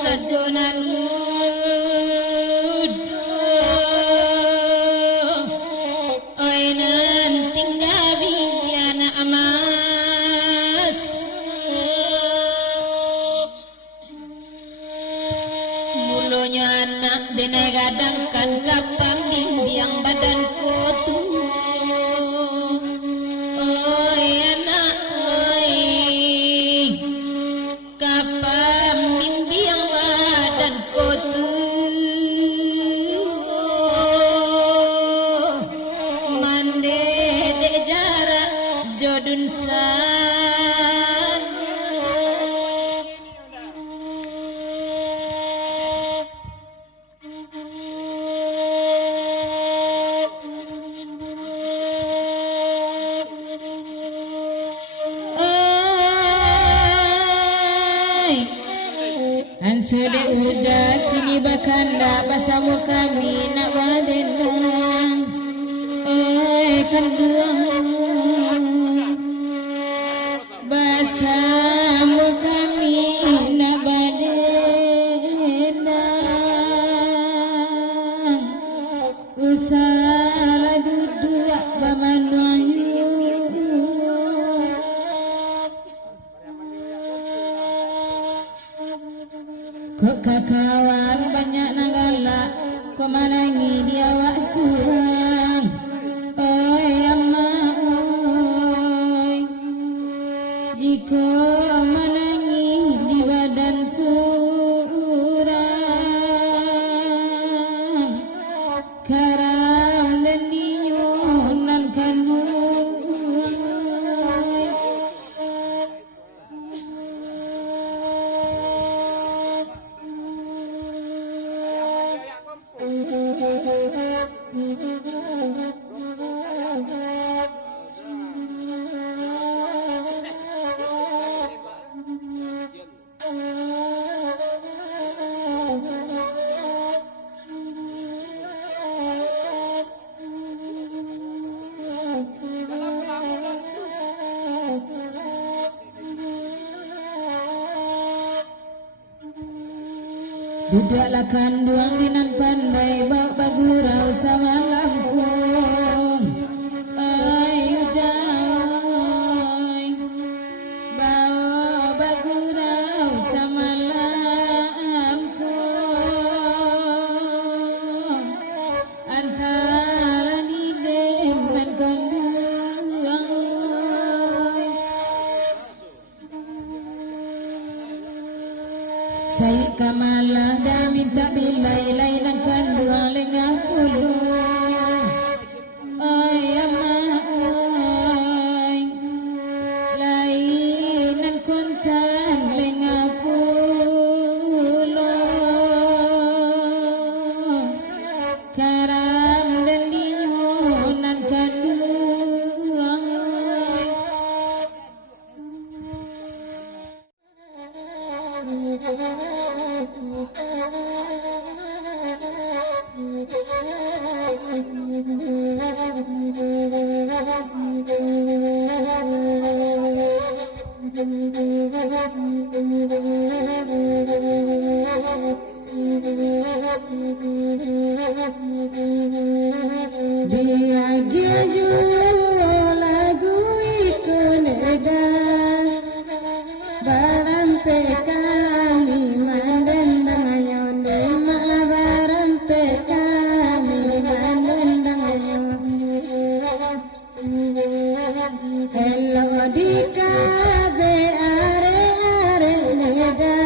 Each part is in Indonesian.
sajonan oinan tinggabi anak emas mulonya anak dene gadangkan kapan bimbang badanku tua oi anak oi kapan bimbang badanku tua mande dek jarak jodun san Ansede udah kini bakanda pasamu kami nak badendang kan buang pasamu kami nak badendang usala duduk bamandoyu kok kakawan banyak nanggala kok manangi dia wak surang oi amma oi jika manangi di badan surang karam dan dinyunan kan duduklah kanduang dinan pandai bak bagurau sama lampung oi udai bawa bagurau sama lampung antara didem dan kanduang saya kamalah dah minta bilai lainan kanduang lengah puluh oi amma oi lainan kontan lengah puluh karam dan dinyunan kanduang dia gaju lagu ikut dah barampe kami mandendang ayon dema barampe kami mandendang ayon hello dikabe are are neda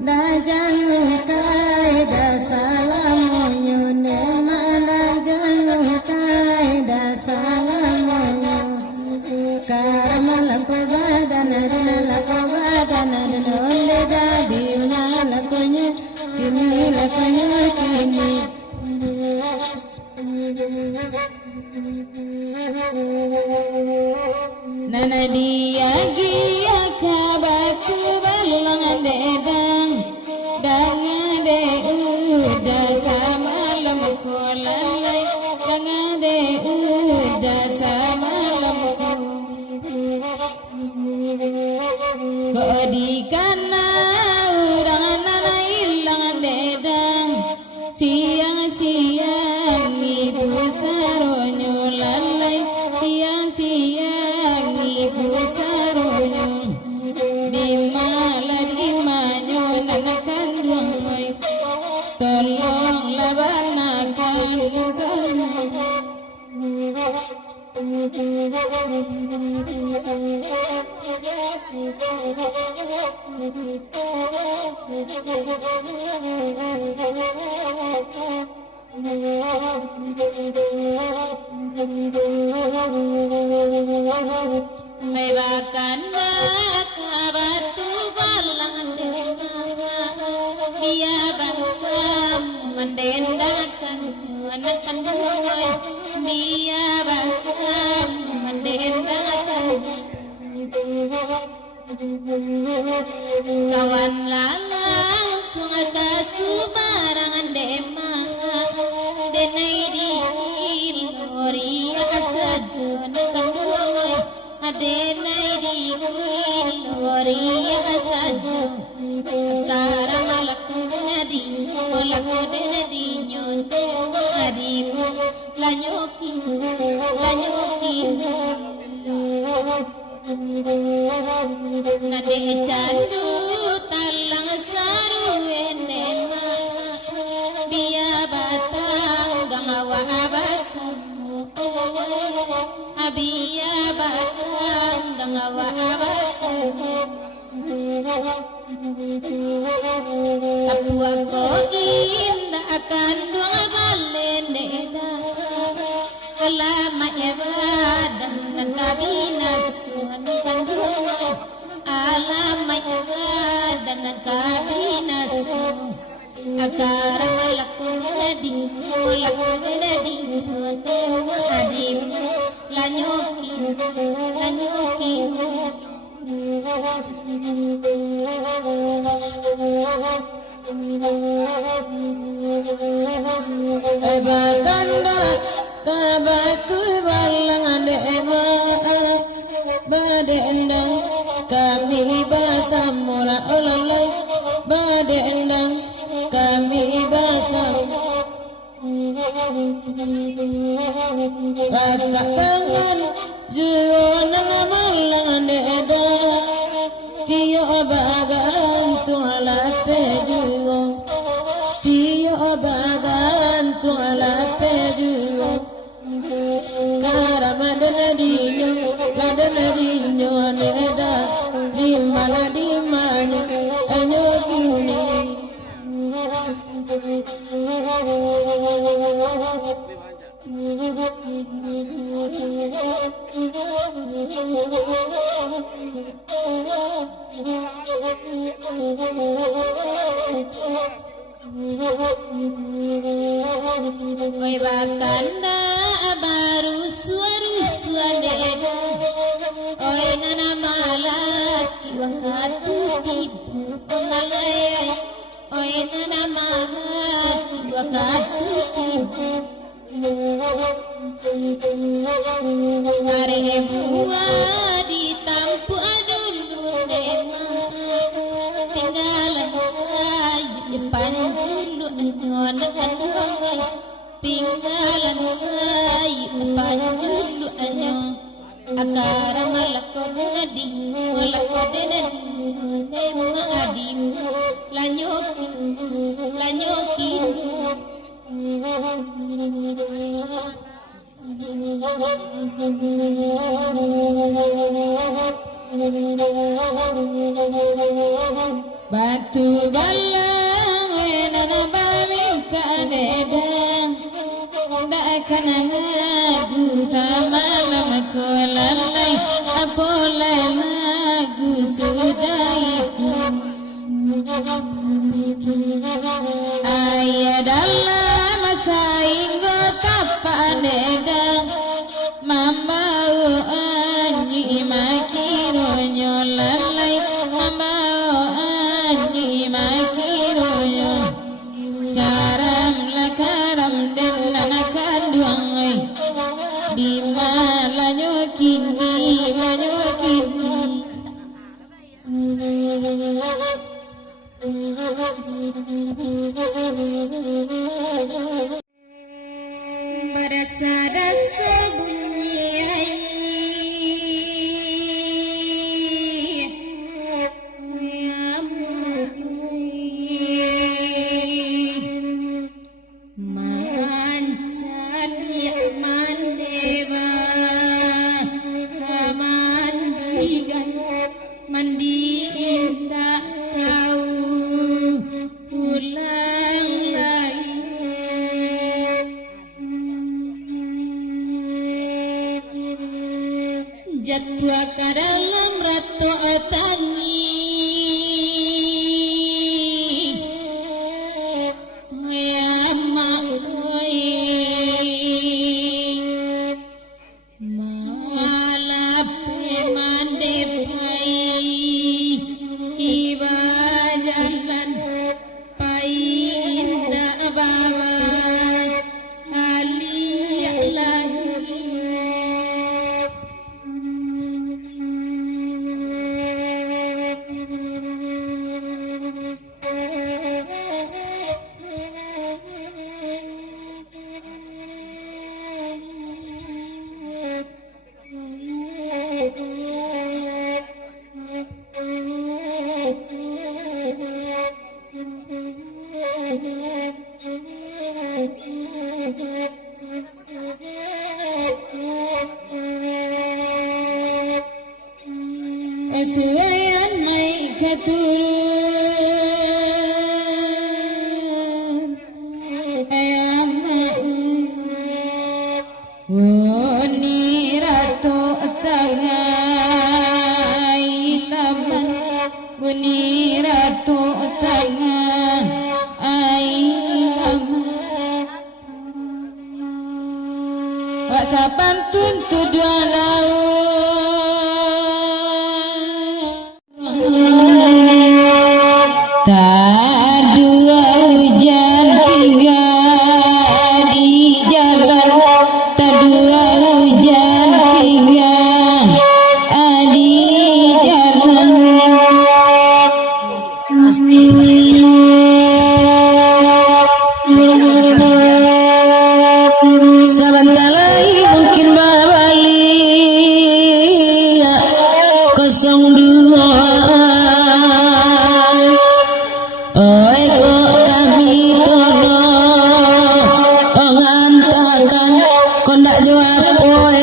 dah jangan kai dah salam ayon dema dah jangan kai dah salam ayon karamalam ko badan adina lako badan adina onde da bimna lakonya kini nana dia gia kabaku balang dedang dangade udah sama lam kolalai dangade udah sama lam ko di kana Ladimanyo nanakan duangoy tolong labanakan Mebakan kabatu balang dia bangsa mendendakan anak kandungnya dia bangsa mendendakan kawan lalang sungai subarangan demang denai di lori asajon kandungnya denai di lori asajon Kara malakuna di malakuna di nyonde adimu lanyoki nade candu talang saru enema biya batang gangawa abasamu abiya batang gangawa abasamu Tapua ko inda akan dua balendeda alama ibadah dan kabinasuan kandungan alama ibadah dan kabinasuan akar lakuna di adim lanyoki Baganda kabatu balang dema badendang kami basamura ololo badendang kami basam Katakan juana malang deda Tio bagan tu ala pejuo Tio bagan tu ala pejuo Karamadinyo aneda di manyo anyo kini Oi bakanda baru suaru suadeda Oi nana malaki wakatu tibu pengalai Oi nana malaki wakatu tibu Hari buah ditampu adulu dema Tinggalan saya depan dulu anyo Pinggalan saya depan dulu anyo Akar malakona di malakona dema adim lanyoki Batu balang nana baminta nedang Dakan lagu sama lama kolalai Apolai lagu sudaiku Ayah dalam masa inggo tapak nedang Mambau anji makiro nyolalai Mambau anji makiro nyo Karam la karam den nanakan duangai Di malanyo kini Berasa-rasa bunyi Suayan mai keturun ayam Woni ratu tengah ilaman Woni ratu tengah ilaman Wak sapantun tujuan tak dua hujan tinggal di jalan tak dua hujan tinggal di jalan sebentar lagi mungkin balik 02 Oi kok kami tolong ngantarkan kau nak jawab oi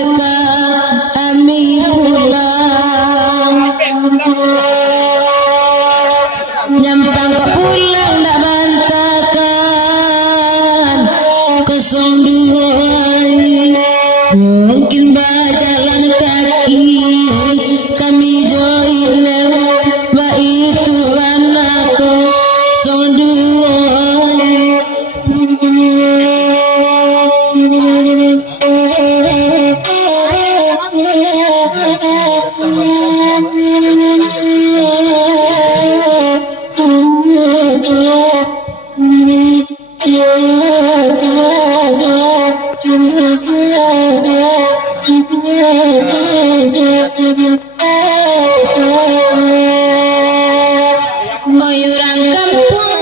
kami pulang nyampang kau pulang nak bantakan 02 mungkin berjalan kaki kami join itu anakku Oyuran kampung